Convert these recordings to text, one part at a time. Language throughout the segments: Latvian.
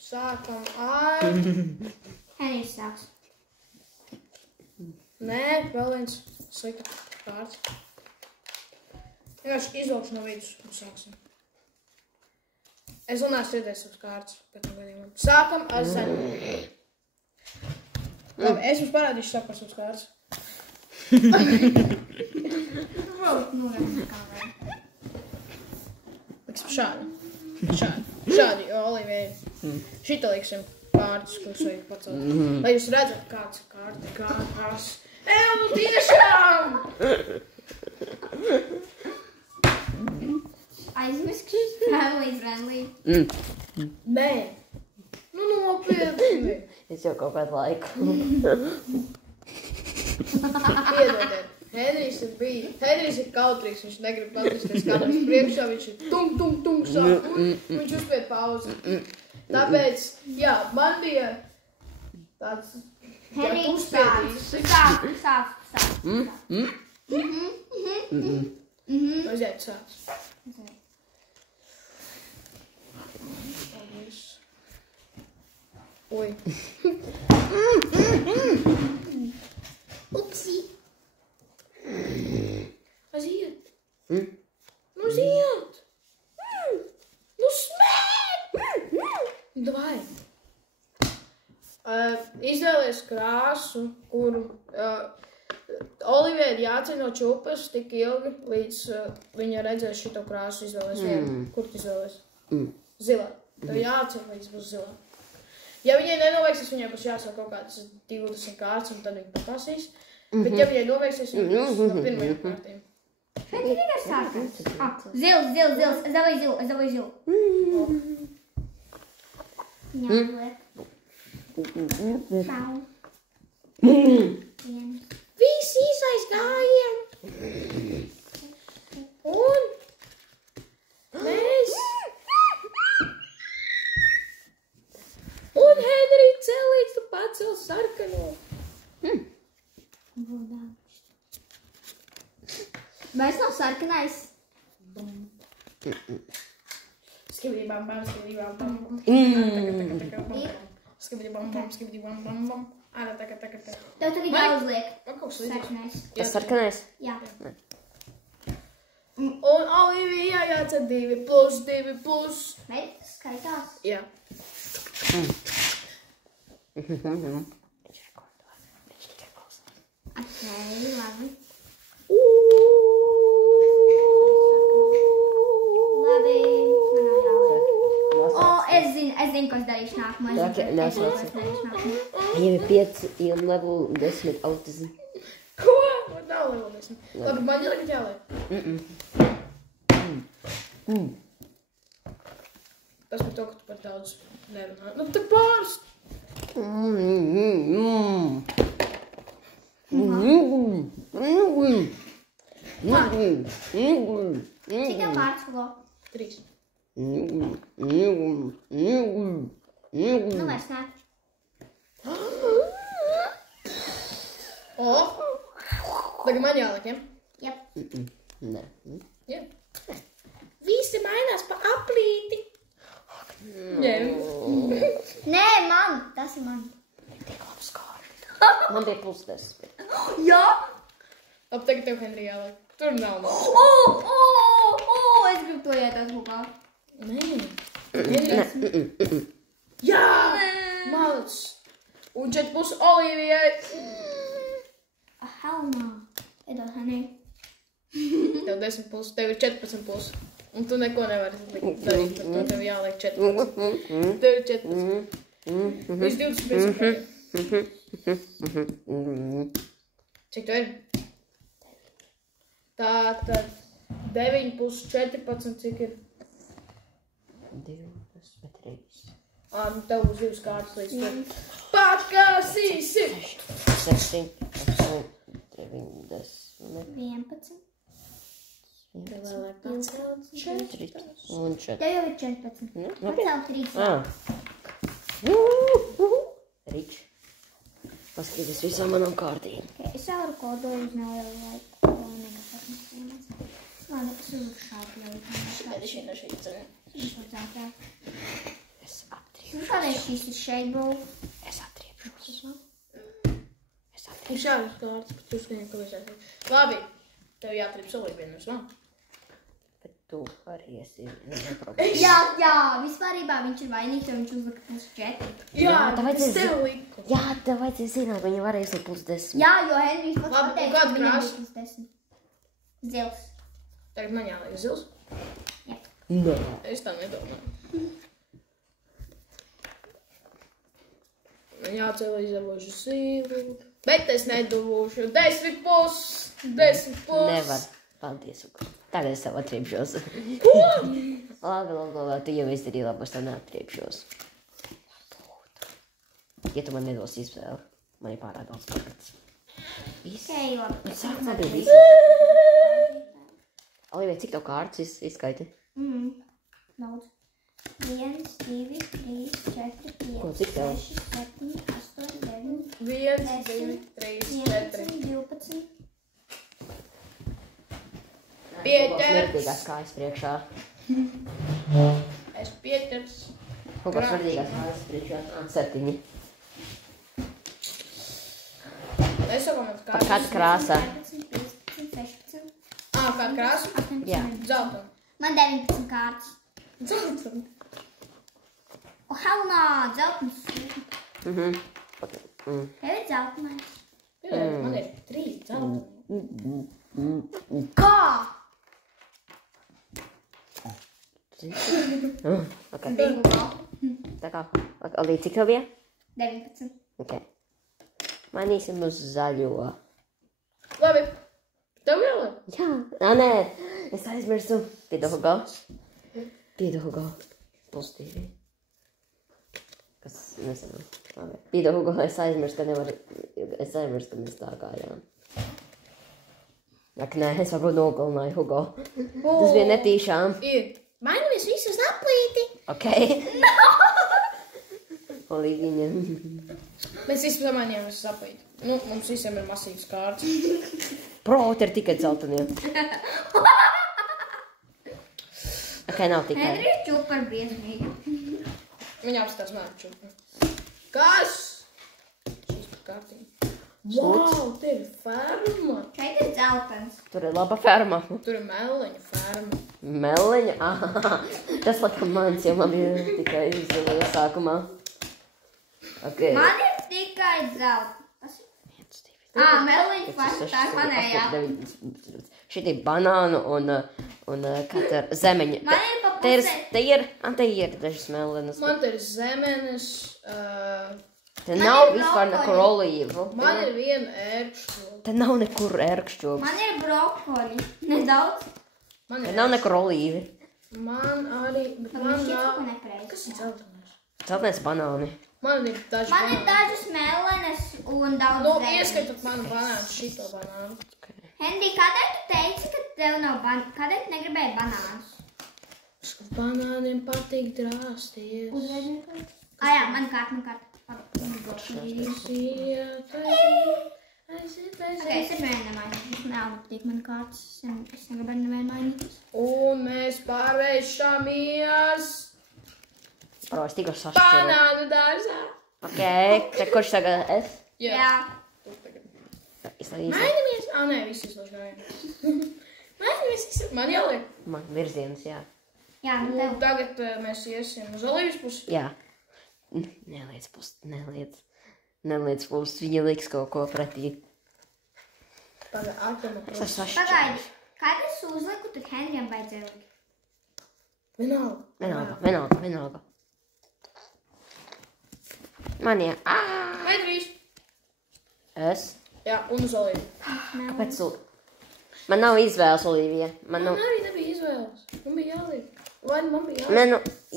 Sākam ar... Henrijs sāks. Nē, vēl viens slikta kārts. Vienkārši izvilkšu no vidus un sāksim. Es runāšu redzēs savas kārtas. Sākam ar zaļu. Labi, es jums parādīšu sākam savas kārtas. Liksim šādi. Šādi, jo Olivija. Šita liksim kārtas, kuras vajag pacelt. Lai jūs redzat, kāds ir kārtas. Eju, tiešām! Aizmiskšs, family friendly. Nē. Nu, nopietni. Es jau kaut kādu laiku. Piedodiet. Henrijs ir kautrīgs, viņš negrib patisties kameras priekšā, viņš ir tung sāk, viņš uzspied pauzi. Tāpēc, jā, man bija tāds, ja tu uzspiedīs. Sāc. Aiziet, sāc. Oi. Upsi. Aiziet. Nu, aiziet. Nu, smēt. Davai. Izvēlies krāsu, kuru Olivija ir jāceļ no čupas tik ilgi, līdz viņa redzēs šito krāsu. Izvēlies vienu. Kur tu izvēlies? Zilā. Tev jāceļ līdz būs zilā. Ja viņai nenoveiksies, viņai būs jāsāk kaut kādas 20 kārtas, un tad viņa patasīs. Bet ja viņai noveiksies, viņa būs no pirmajām kārtīm. Šeit ir tikai sākums. Zils. Es dabūju zilu. Jāliek. Čau. Visi īsais gājiem. Un mēs. Un Henrij celīts, tu pacel sarkano. Vairs nav sarkanais. Skibidi bam bam. Skibidi bam bam. Ārā taka. Tev tagad jāuzliek. Man kaut kas līdzīgs. Sarkanais. Tas sarkanais? Jā. Un Olivija jāceļ 2+2+. Vai skaitās? Jā. Okei, labi. Labi, man nav jāliek. Es zinu, ko es darīšu nākamā. Es zinu, ko es darīšu nākamā. Viņam ir 5 un level 10 autism. Ko? Man nav level 10. Labi, man tagad jāliek. Tas par to, ka tu par daudz nerunā. Nu, tu pārst! Cik tev kārtas, Flo? 3. Nu, vairs nē. O! Tagad man jāliek, ja? Jep. Nē. Jā. Visi mainās pa aplīti. Ņem. Nē, man. Tas ir man. Tik labs kārti. Man bija +10. Jā? Labi, tagad tev Henrij jāliek. Tur nav labs. Es gribu to ietāt kopā. Nē. Jā! Malacis. Un 4+ Olivijai. Hell no. Iedod Henrij. Tev 10+, tev ir 14+. Un tu neko nevari darīt, par to tev jāliek 14. Tev ir 14. Līdz 25. Cik tu ir? Tātad 9+14, cik ir? 23. Nu tev būs 2 kārtas līdz tur. Pakāsīsi! 6, 8, 9, 11. Tev vēl vajag pacelt 4 un 4. Tev jau ir 14. Pacelt 3. Rič. Paskaties visām manām kārtīm. Es jau varu kodoju uz nelielu laiku. Labi, es uzlikšu šādu laiku. Skaidrs, šī no šī ceļa. Es aptrīju. Kāpēc šis ir šeit būs? Es atriepšos. Viņš jau ir kārtas, bet tu skaņā, ka vajadzētu. Labi, tev jāatriep solīvienus, vai? Bet tu arī esi neproblēma. Jā, vispārībā viņš ir vainīgs, jo viņš uzlika +4. Jā, tev es tev liku. Jā, tev vajadzēja zināt, viņi varēja uzlikt +10. Jā, jo Henrijs pats Labi, pateica, kāda ka viņam krāsa? bija +10. Zils. Tagad man jāliek zils. Nē. Es tā nedomāju. Man jāceļ, lai izdevošu zilu. Bet es nedavošu 10 plus. Nevar. Paldies, Uka. Tagad es tev atriepšos. Labi, tu jau izdarīji labu, es tev neatriepšos. Ja tu man nedos izvēli, man ir pārāk daudz kārtas. Viss. Ok, labi. Sākumā bija visi. Olivija, cik tev kārtas izskaiti? Daudz. 1, 2, 3, 4, 5, Ko, cik tev? 6, 7, 8, 9, 1, 2, 3, 4. 11, 12. Pieters. Smirdīgās kājas priekšā. Es Pieters. Kaut kā smirdīgās kājas priekšā. 7. Es saku, man Par kādu krāsā? 14, 15, 16, Kāda krāsa? 18, Jā. 19. Zeltona. Man 19 kārtas. Zeltona. O, helmā, dzeltens sūta. Tev ir dzeltenais. Man ir 3 zeltona. Kā? Ok. Bingo. Tā kā, Olī, cik tev bija? 19. Ok. Mainīsim uz zaļo. Labi. Tev jāliek? Jā. Nē, es aizmirstu. Piedo, Hugo. +2. Kas nesanu. Labi. Piedo, Hugo, es aizmirstu, ka nevar. Es aizmirstu, ka mēs tā gājām. Ak, nē, es varbūt nogalināju Hugo. Tas bija netīšām. Ir. Mainamies visu uz aplīti. Ok. Olīgiņa. Mēs visi samainījāmies uz aplīti. Nu, mums visiem ir masīvs kārtas. Proti ir tikai dzeltenie. Ok, nav tikai. Henrijs čupar briesmīgi. Viņa apstās mani čupa. Kas? Šīs par kārtīm. Wow, te ir ferma. Šeit ir dzeltens. Tur ir laba ferma. Tur ir meleņu ferma. Meleņa? Aha. Tas laikam mans, jo man bija tikai zilajā sākumā. Ok. Man ir tikai dzeltens. Meliņa paša, tā ir manējā. Šeit ir banānu un katra zemeņa. Man ir pa pusē. Te ir dažas melenas. Man te ir zemenes. Te Man nav ir vispār nekur brokoli. olīvu. Man ir viena ērkšķola. Te nav nekur ērkšķogu. Man ir brokoli. Nedaudz. Man Te ir nav nekur olīvi. Man arī. Bet Man man šķiet, ka nav. nepareizi. Kas ir zeltainais? Celtnēs banāni. Man ir daži Man ir banāni. dažas melenes un daudz Nu, zemes. ieskatot manu banānu, šito banānu. Henrij, kādēļ tu teici, ka tev nav banānu? Kādēļ tu negribēji banānus? Banāniem patīk drāsties. Jā, man kārt. Aiziet. Ok, es ar vienu nemainīju. Es nepatīk man kārtas. Es negribēju nevienu mainīt. Un mēs pārvēršamies Pro, es tikko sašķiru. banānu dārzā. Ok, te kurš tagad es? Jā. Tu tagad. Izlaizīšu. Mainamies. Nē, visi izlaižgājām. Mainamies. Man jāliek. Man virziens, jā. Jā, nu Nu, tev. tagad mēs iesim uz olīvas pusi. Jā. Neliec pust, neliec pust. Viņa liks kaut ko pretī. Tagad atjama Es pusi. sašķiru. Pagaidi. Kad es uzliku, tad Henrijam vajadzēja likt. Vienalga. Vienalga. Man jā. Medrīs. Es? Jā, un uz olīvu. Kāpēc tu? Man nav izvēles, Olivija. Man Man nav... arī nebija izvēles. Man bija jāliek. Vai man bija jāliek? Man,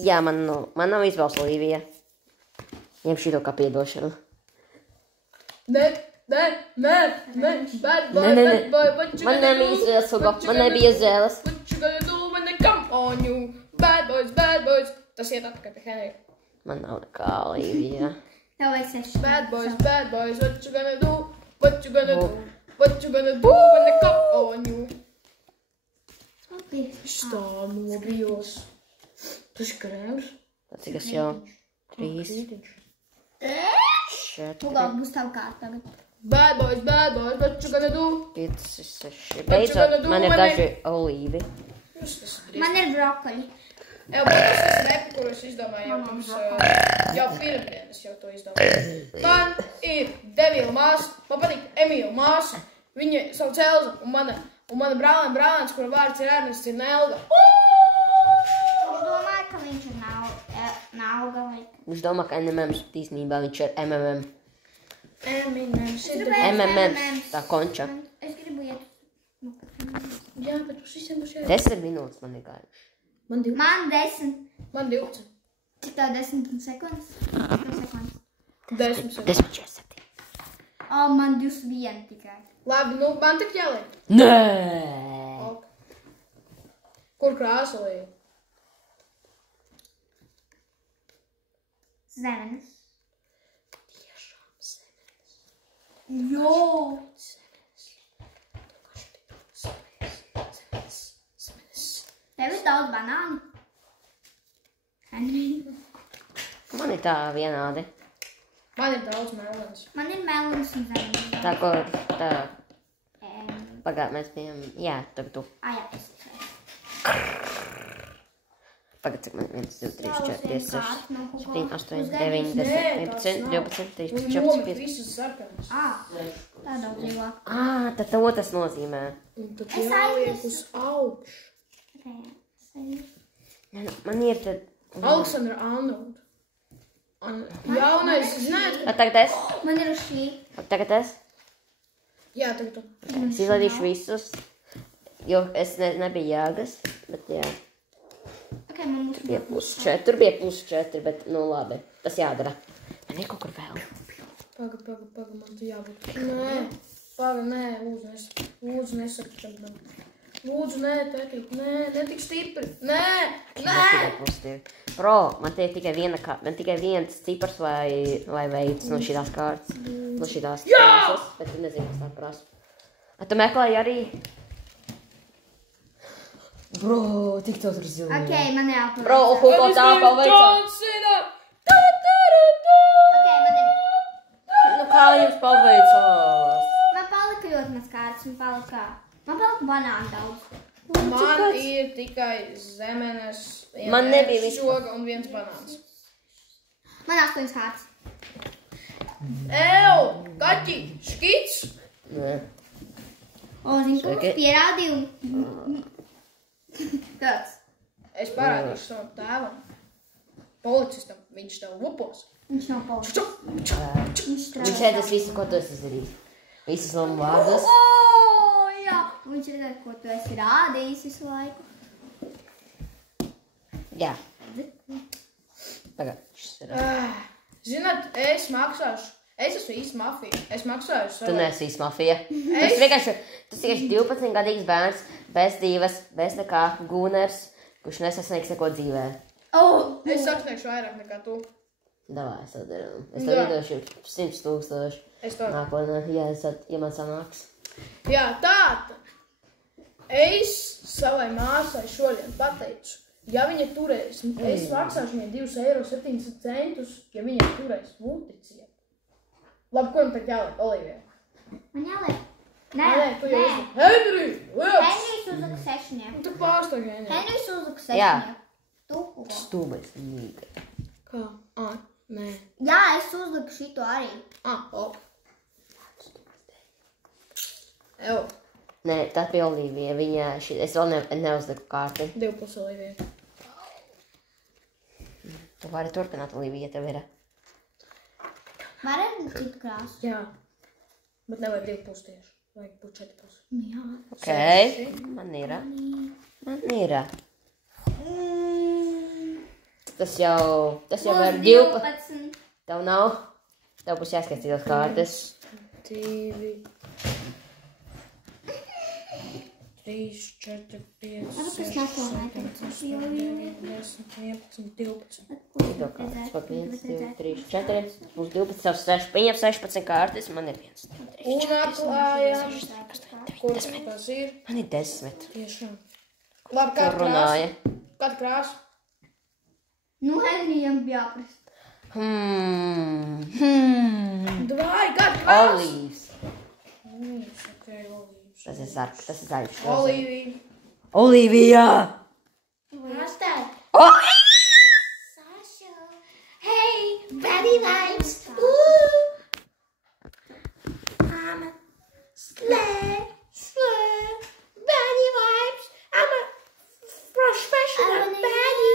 jā, man nav izvēles, Olivija. Ņem šito kā piedošanu. Nē. Bad boy, Nē. bad boy, what you Man gonna nebija do? izvēles, Hugo. What you Man gonna nebija do? izvēles. What you gonna do when they come on you? Bad boys. Tas iet atpakaļ pie Henrija. Man nav nekā, Olivija. Tev vajag 6. Bad boys, what you gonna do? What you gonna do? What you gonna do when they come on you? Es tā nobijos. Tas ir krēms. Tas ir kas jau. 3, 4, Tūlāk būs tavu kārt tagad. Bad boys, what you gonna do? 5, 6. Beidzot, man ir daži olīvi. Man ir brokoļi. Jā, bet tas ir repu, kur es izdomāju jau pirms, jau pirmdienas jau to izdomāju. Man ir Devila māsa, man patīk Emīla māsa, viņa sauc Elza, un mana brālēns, kura vārds ir Ernests, ir Nelga. Es domāju, ka viņš ir Nelga. Viņš domā, ka NMMs īstenībā viņš ir MMM. Eminems ir MMM, tā konča. Es gribu iet. Jā, bet mums visiem būs 10 minūtes man ir gājuši. Man 12. Man 10. Man 12. Cik tev 10 sekundes? 10 sekundes. 10. 10,47. O, man 21 tikai. Labi, nu, man tik jāliek. Nē! Ok. Kur krāsa liek? Zemenes. Jo! Tev ir daudz banāni? Henry. Man ir tā vienādi. Man ir daudz melons. Man ir melons un zemenes. Tā, kur tā pagād mēs bijām, jā, tagad tu. Jā, es Pagad, cik man 1, 2, 3, 4, 5, 6, 7, 8, Uz 9, 10, 11, 12, 13, 14, 15. Visas sarkanas. Tā daudz vieglāk. Tad to tas nozīmē. Un tad Es jāliek aiznesu. uz augšu. Man ir tad... Aleksandra Arnold. Jaunais, zināt? Tagad es? Man ir uz šī. Tagad es? Jā, tagad tu. Es izlaidīšu visus, jo es nebiju jēgas, bet jā. Ok, man būs Bija +4, tur bija +4, bet nu labi, tas jādara. Man ir kaut kur vēl. Paga, man tu jābūt. Nē, paga, nē, lūdzu, nesaki tam. Lūdzu, nē, Petri, nē, netik stipri, nē. Pro, man te ir tikai viens cipars vai veids no šitās kārtas. No šitās krāsas, bet tu nezinu, kas tā krāsa. Tu meklēji arī? Bro, tik to tur zinu. Ok, man ir jāpaveic. Bro, ko tā paveicā? Ok, man ir... Nu kā jums paveicās? Man palika ļoti maz kārtas, man palika banāni daudz. Man ir tikai zemenes, Man nebija viss. šoga un viens banāns. Man 8 kārtas. Kaķi, škits! Nē. O, zini, ka mums pierādījumu. Tāds. Es parādīšu savam tēvam, policistam, viņš tev lupos. Viņš nav palika. Viņš redzēs visu, ko tu esi izdarījis. Visus lamu vārdus. O, jā. Viņš redzēs, ko tu esi rādījis visu laiku. Jā. Pagad. Zināt, es maksāšu. Es esmu īsti mafija. Es maksāju Tu neesi īsti mafija. Tas vienkārši 12-gadīgs bērns, bez divas, bez nekā, gūners, kurš nesasniegs neko dzīvē. Es sasniegšu vairāk nekā tu. Davai, es to daru. Es tev iedošu 100,000. Es to. Nākotnē, ja man sanāks. Jā, tātad. Es savai māsai šodien pateicu, ja viņa turēs, es maksāšu viņai 2,70 €, ja viņa turēs multicietu. Labi, ko man tagad jāliek, Olivijai? Man jāliek. Nē, tu jau esi. Henry, liec! Henrijs uzlika 6. Tu pārstāv, Henry. Henrijs uzlika 6. Jā. Tu ko? Stūmais mīga. Kā? Nē. Jā, es uzliku šito arī. Ok. Nē, tā bija Olivija. Es vēl neuzliku kārti. 2 Olivijai. Tu vari turpināt, Olivija, ja tev ir. Var arī citu krāsu? Jā. Bet nevajag 2 tieši. Vajag būt 4. Jā. Ok. Man ir. Tas jau ir 12. Tev nav. Tev būs jāskaitīt kārtas. 2, 3, 4, 5, 6, 7, 8, 9, 10, 11, 12. Tas pa 1, 2, 3, 4. Būs 12, viņam 16 kārtas, man ir 1, 2, 3, Un atklājām. 8, Kur 9, 10. tas ir? Man ir 10. Tiešām. Labi, Tur runāja. Kāda krāsa? Nu, Henrijam bija jāprast. Давай, kāda krāsa? Olīvs. Okay, olīvs. Tas ir zaļš. Olīvija. Olīvija! Rastē. Olīvija! Sasha. Hey, Betty Vibes. I'm a slay. Betty Vibes. I'm a professional Betty.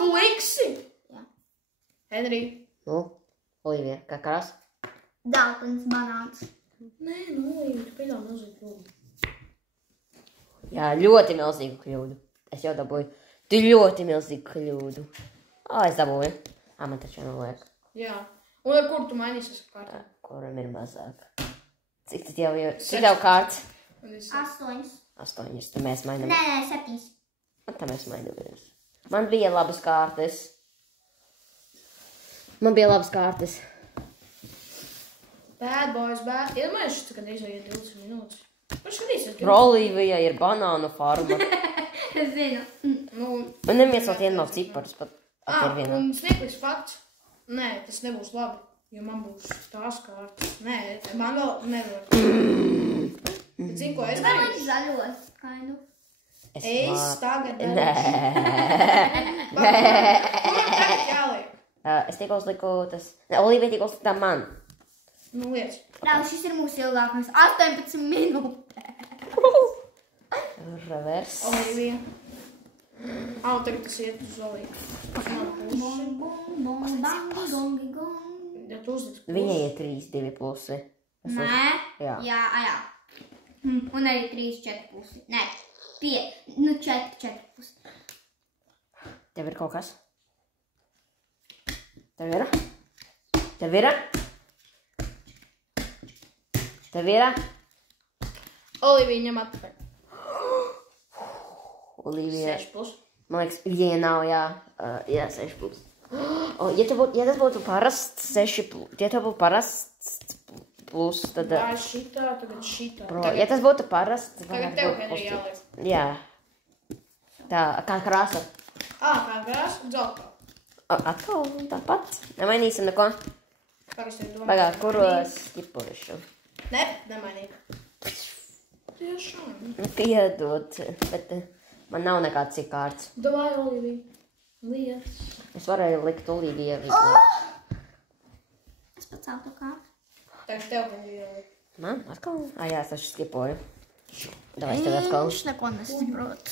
Tu liksi? Jā. Henry. Nu, Olīvija, kā krāsa? Dālpens banāns. Nē, olīvija, tu pieļauj milzīgu kļūdu. Jā, ļoti milzīgu kļūdu. Es jau dabūju. Tu ļoti milzīgu kļūdu. Es dabūju. Man taču nevajag. Jā. Un ar kur tu mainīsies ar kārtā? Kuram ir mazāk? Cik tad jau ir? Cik tev kārts? 8. 8. Tu mēs mainām. Nē, 7. Tā mēs maināmies. Man bija labas kārtas. Bad boys, bad. Iedomājies, ka izaiet 20 minūtes. Paskatīsies. Pro Olīvija ir banānu farma. Es zinu. Man neviens vēl tiem nav ciparus pat ar vienā. Un snieglis fakts. Nē, tas nebūs labi, jo man būs tās kārtas. Nē, man vēl nevar. Zini, ko es darīšu? Zaļos, kaidu. Es tagad Nē. Kur tagad jāliek? Es tikko uzliku tas... Olīvija tikko uzliku tā man. Nu, liec. Rau, šis ir mūsu ilgākais. 18 minūtē. Revers. Olīvija. Un tagad tas iet uz Olīviju. Ja tu uzliks Viņai ir 3, 2 plusi. Nē. Jā. Jā. Un arī 3, 4 pusi. Nē, 5. Nu, 4 pusi. Tev ir kaut kas? Tev ir? Olīvija ņem atpakaļ. Olīvija. 6 plus. Man liekas, viņai nav, jā. Jā, 6 plus. Ja tas būtu parasts 6 plus, ja tas būtu parasts plus, tad... Vai šitā, tagad šitā. Ja tas būtu parasts... Tagad tev, Henry, jāliek. Jā. Tā, kā krāsa. Kā krāsa? Dzeltā. Atkal tāpat. Nemainīsim neko. Pagāju, kuros ķipuši. Ne, nemainīt. Tiešām. Piedod, bet man nav nekāds cikārts. Davai, Olīvija. Liec. Es varēju likt Olīviju. Es pacēlu to kārtu. Tagad tev, Henry, jāliek. Man? Atkal? Jā, es taču skipoju. Davai, es tev atkal. Viņš neko nesaprot.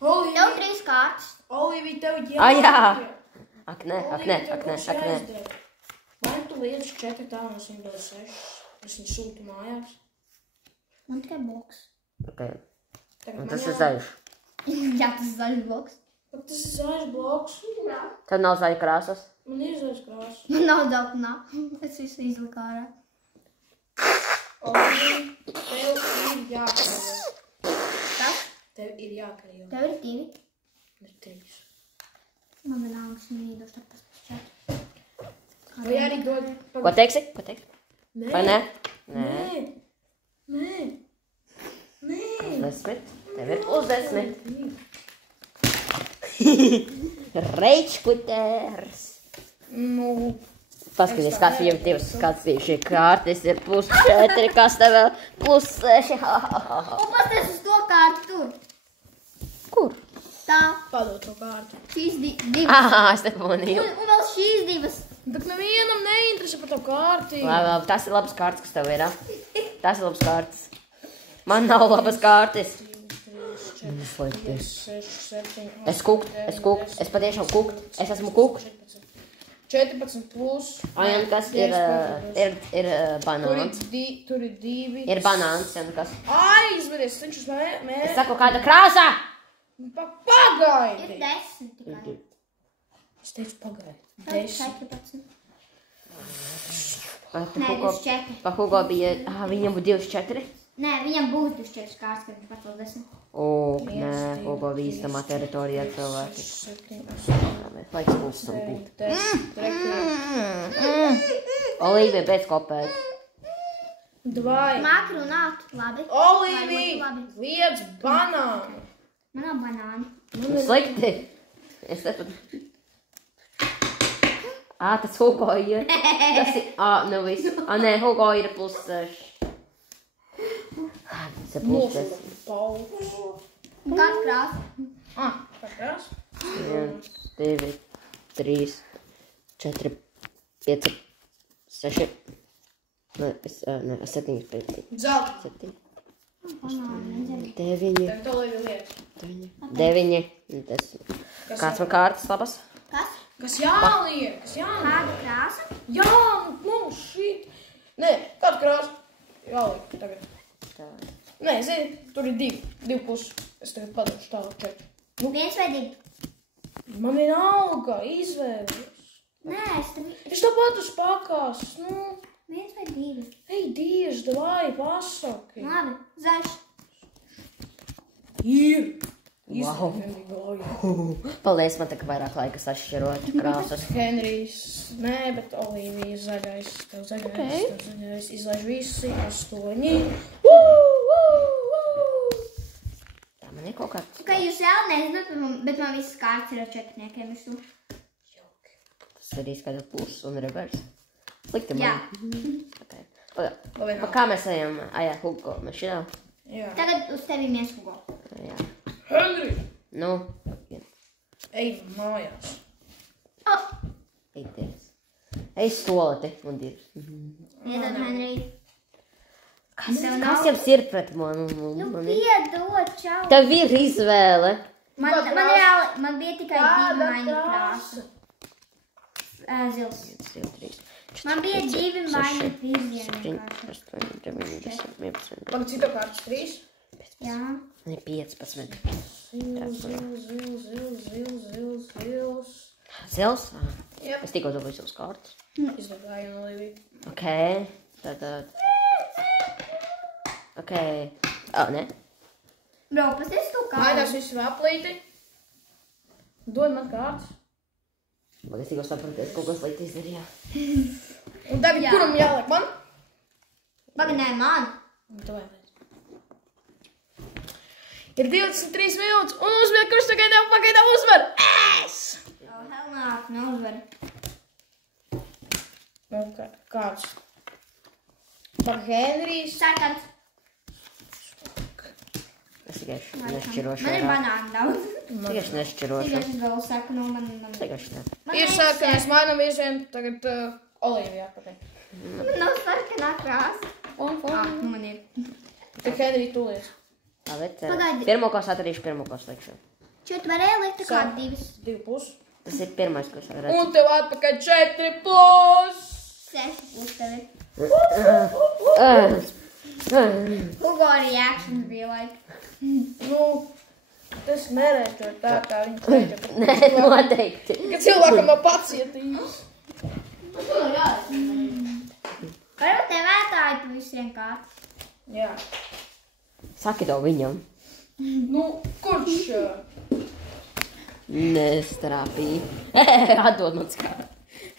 Olīvija. Tev 3 kārtas. Olīvija, tev Jā! jāliek. Ak, nē. Vai tu liec 4 tā un es viņu dodu 6? Es viņu sūtu mājās. Man tikai boks. Ok. Tagad Un man tas ir jāliek. zaļš. Jā, tas ir zaļš boks. Tas ir zaļš bloks. Tad nav zaļa krāsas. Man ir zaļš krāsa. Man nav dzeltenā. Es visu izliku ārā. Olīvija, tev ir jākarjo. Tas? Tev ir jākarjo. Tev ir 2. Ir 3. Man vienalga, es viņu īdošu, tad tas būs 4. Vai arī dod... Ko teiksi? Nē. Vai ne? Nē. 10. Tev ir plus 10. Reičkutērs. Nu... Paskaties, kāds viņam divas skatīja. Šī kārtas ir plus 4, kas tev vēl plus 6. Un pasties uz to kārtu tur. Kur? Tā. Padod to kārtu. Šīs 2. Es nepamanīju. Un vēl šīs 2. Bet nevienam neinteresē par to kārti. Labi, tas ir labas kārtas, kas tev ir. Tas ir labas kārtas. Man nav labas kārtas. 6, 7, Es kukt. Es patiešām kukt. Es esmu kukt. 14 plus. Un kas ir banāns? Tur ir 2. Ir banāns, un kas? Ai, izvedies, viņš uz mērķi. Es saku, kāda krāsā? Pagaidi. Ir 10 tikai. Es teicu pagaidi. Tev ir 14. Nē, Nē, 24. pa Hugo bija, viņam būtu 24? Nē, viņam būs 24 kārtas, kad viņš pats 10. Nē, Hugo bīstamā teritorijā cilvēki. 7, Laiks pulsam būt. 10. Olīvija pēc kopēt. Vai. Māk runāt, labi. Olīvija, Labi. liec banānu. Man nav banāni. Slikti. Es saprotu. Tas Hugo ir. Tas ir, nu viss. Nē, Hugo ir +6. Tas ir +6. Kāds krās? Kāds krās? 1, 2, 3, 4, 5, 6. Nē, 7, 5. Zelta. 7, Banāni, 9. Tev to lai liek. 9. 10. Kāds man kārtas labas? Kas? Kas jāliek? Kas jāliek? Kāda krāsa? Jā, nu, shit. Nē, kāda krāsa? Jāliek tagad. Tā. Nē, zini, tur ir divi pusi. Es tagad padošu tālāk čeku. 1 vai 2? Man vienalga, izvēlies. Nē, es tev... Es tāpat uz pakās, nu. 1 vai 2? Ej, Dievs, davai, pasaki. Labi, zaļš. Ir. Wow. Izvēlies. Paldies, man tā kā vairāk laikas atšķirot krāsas. Henrijs, nē, bet Olīvija zaļais, tev zaļais, izlaiž visi 8. Tā man ir kaut kāds. Ka jūs vēl nezināt, bet man visas kārtas ir ar četniekiem visu. Tas ir izskata plus un revers. Slikti man. Jā. Okay. Pa kā mēs ejam? Jā, Hugo, mēs šitā? Jā. Tagad uz tevi viens Hugo. Jā. Henrij, Nu, ej mājās. ej Dievs. Ej stolati un Dievs. Iedod, Henrij. Kas jums ir pret mani? Nu, piedod, čau. Tev ir izvēle. Man bija tikai 2 maiņu krāsa. Zils. 1, 2, 3. Man bija 2 maiņu virzieni 7, vienkārši. 8, 9, 10, 11. Pagaid, cita kārtas 3. Jā. Ne 15. Zils. Zils? Jep. Es tikko dabūju zils kārtas. Izlagāju no Olīvija. Ok. Tad. Ok. Ne? Bro, pasties tu kā. Mainās visu aplīti. Dod man kārtas. Man es tikko sapratu, es kaut ko slikti izdarīju. Un tagad Jā. kuram jāliek man? Baga, nē, man. Tu vajag. Ir 23 minūtes un uzvar, kurš tagad pagaidām uzvar? Es! Hell nāk, neuzvar. Nu, kāds? Par Henrijs. Sarkans. Es tikai nešķirošu. Man ir banāni daudz. Tikai nešķirošu. Tikai es vēl saku, nu man... Tikai šitā. Ir sarkanais, mainam virzienu, tagad Olīvija atpakaļ. Man nav sarkanā krāsa. Nu man ir. Te Henrij tu liec. Pagaidi. Pirmo kos atradīšu, pirmo kos likšu. Čut varēja likt kā 2. 2 pusi. Tas ir pirmais, ko es redzu. Un tev atpakaļ 4 plus. 6 plus tevi. Hugo reactions bija like. Nu, tas nerēķo tā, kā viņi teica. Nē, noteikti. Ka cilvēkam ir pacietības. Varbūt tev vētāji pa visiem kārtas. Jā. Saki to viņam. Nu, kurš? Nestrāpīja. Atdod man skārtu.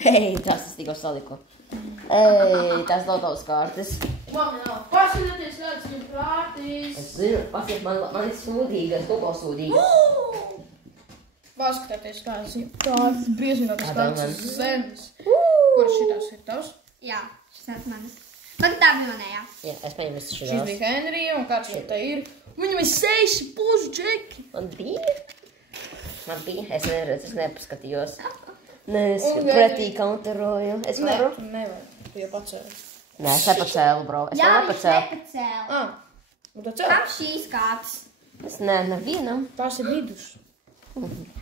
Hei, tas es tikko saliku. Ei, tas nav tavs kārtas. Man nav. Paskatieties, kāds ir kārtīs. Es zinu, pasiet, man ir sūdīga, es kaut ko sūdīga. Paskatieties, kāds ir kārtīs. Briežinotas kārtas zemes. Kurš šitās ir tavs? Jā, šis nāk manis. Pag tā bija manējā. Jā, es paņemu visu Šis šodās. bija Henrija, un kāds jau te ir? Viņam ir 6 pusi džeki. Man bija? Es neredzu, es nepaskatījos. Nē, es Un, pretī counteroju. Es Nē, varu? tu nevari. Tu jau pacēli. Nē, es nepacēlu, bro. Es Jā, viņš nepacēlu. nepacēla. Nu tad cēl. Kam šīs kārtas? Es nevienam. Tās ir vidus.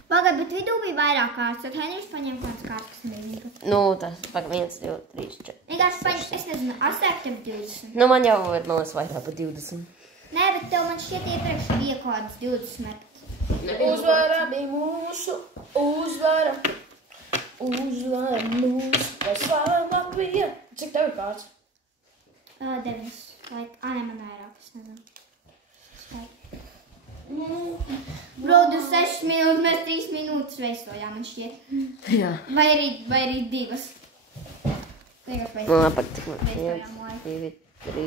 Pagad, bet vidū bija vairāk kārtas, tad Henrijs paņem kāds kārtas nebija. Nu, tas pagaid 1, 2, 3, 4. Vienkārši paņem, es nezinu, 8 tev 20. Nu, man jau ir, man liekas, vairāk pa 20. Nē, bet tev man šķiet iepriekš bija kaut kāds 20 Uzvara bija mūsu, uzvara. Uzvara mūsu, vai slavam Latvija. Cik tev ir kārts? 9. Like, ne, man vairāk, es nezinu. Bro, 6 minūtes, mēs 3 minūtes veisojām, man šķiet. Jā. Vai arī 2. Vienkārši Man patīk, cik man veisojām laiku. 2, 3,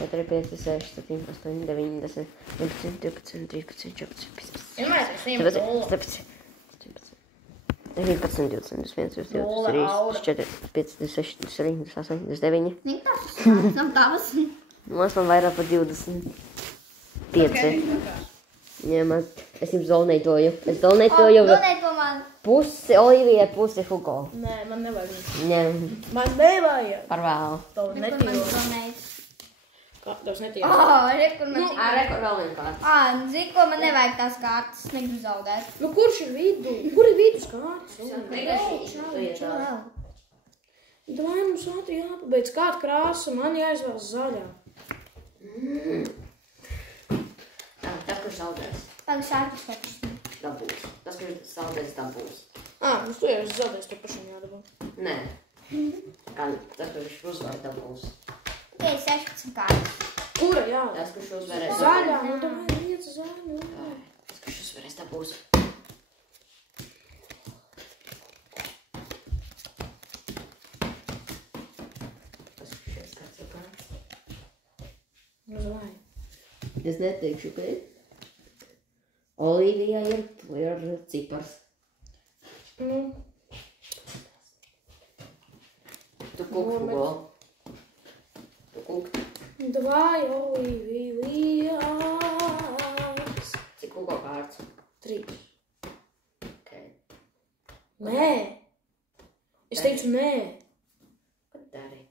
4, 5, 6, 7, 8, 9, 10, 11, 12, 13, 14, 15, 16, 17, 19, 20, 21, 22, 23, 24, 25, 26, 27, 28, 29. Zini, tas ir nav tavas. Mums man vairāk par 25. Jā, es jums donētoju. Es donētoju Donēto man. pusi Olivijai, pusi Hugo. Nē, man nevajag. Nē, Man nevajag. par vēlu. Tev Rekur man netīra. donēt. Kā tas netīra? Rekur man. Rekur vēl vienu kārtu. Zini, ko man nevajag tās kārtas. Es negribu zaudēt. Nu, kurš ir vidu? Kur ir vidus kārtas? Davai mums ātri jāpabeidz. Kāda krāsa? Man jāizvēlas zaļā. Tas, kurš zaudēs, Tagad sārkas katrs. dabūs. Tas, kurš zaudēs, dabūs. Nu tu jau esi zaudējis, to pašam jādabū. Nē. Tas, kurš uzvar, dabūs. Tikai 16 kārtas. Kura jādabū? Tas, kurš uzvarēs, Zaļā, nu davai liec zaļu. tas, kurš uzvarēs, dabūs. Tas, kurš ieskats ir kāds. Nu, davai. Es neteikšu, ka Olivijai ir cipars. Nu, Tu kuk, Hugo. Tu kuk. davai, Olivijas. Cik Hugo kārts? 3. Okay. Nē. Es teicu nē. Ko dari?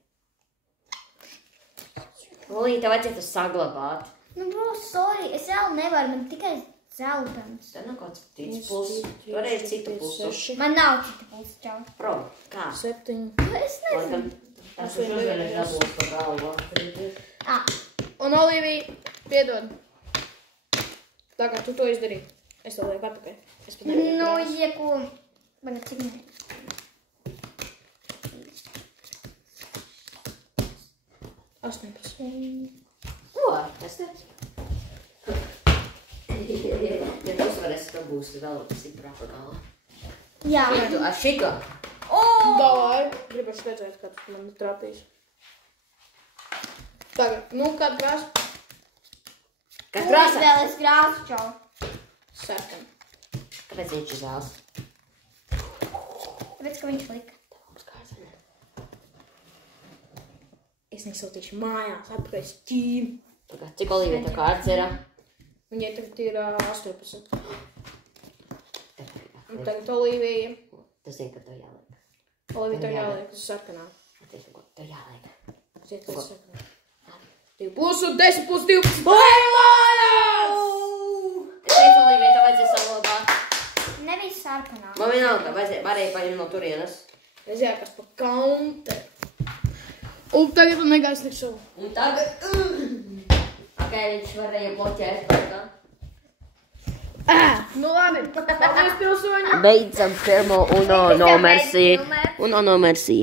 Olī, tev vajadzētu saglabāt. Nu, bro, sorry. Es jau nevaru. Man tikai zeltens. Tev nav kāds cits puls. Varēja citu pulsu. 6, Man nav cita puses, čau. Pro, kā? 7. Es nezinu. Laikam, tas kurš uzvarēs, dabūs pa galvu. Un Olivija, piedod. Tā kā tu to izdarīji. Es to lieku atpakaļ. Es pat nevaru. Nu, ieku. Tagad cik ne? Ko? Es te? Ja tu uzvarēsi, tad būs vēl stiprāk pa galvu. Jā. Tu ar šito? Davai. Gribašu redzēt, kā tu man trapīs. Tagad, nu, kāda krāsa? Kas Kur krāsa? izvēles krāsu, čau. Sarkan. Kāpēc viņš izvēlas? Tāpēc, ka viņš lika. Mums kāds ne? Es nesautīšu mājās, atpakaļ šķīm. Tagad, cik Olivija tev kārts ir? Viņai tagad ir 18. Un tagad Olivija. Tu zini, ka tev jāliek. Olivija tev jāliek uz sarkanā. Tev jāliek. Ciet, kas sarkanā. 2 plus un 10 plus 12. Mājās! Es teicu, Olivija, tev vajadzēja saglabāt. Nevis sarkanā. Man vienalga, varēja paņemt no turienes. Es jākas pa counter. Un tagad man negājas likt savu. Un tagad... Ok, viņš varēja bloķēt. Nu labi. Paldies, pilsoņi. Beidzam pirmo uno no merci. Uno no merci.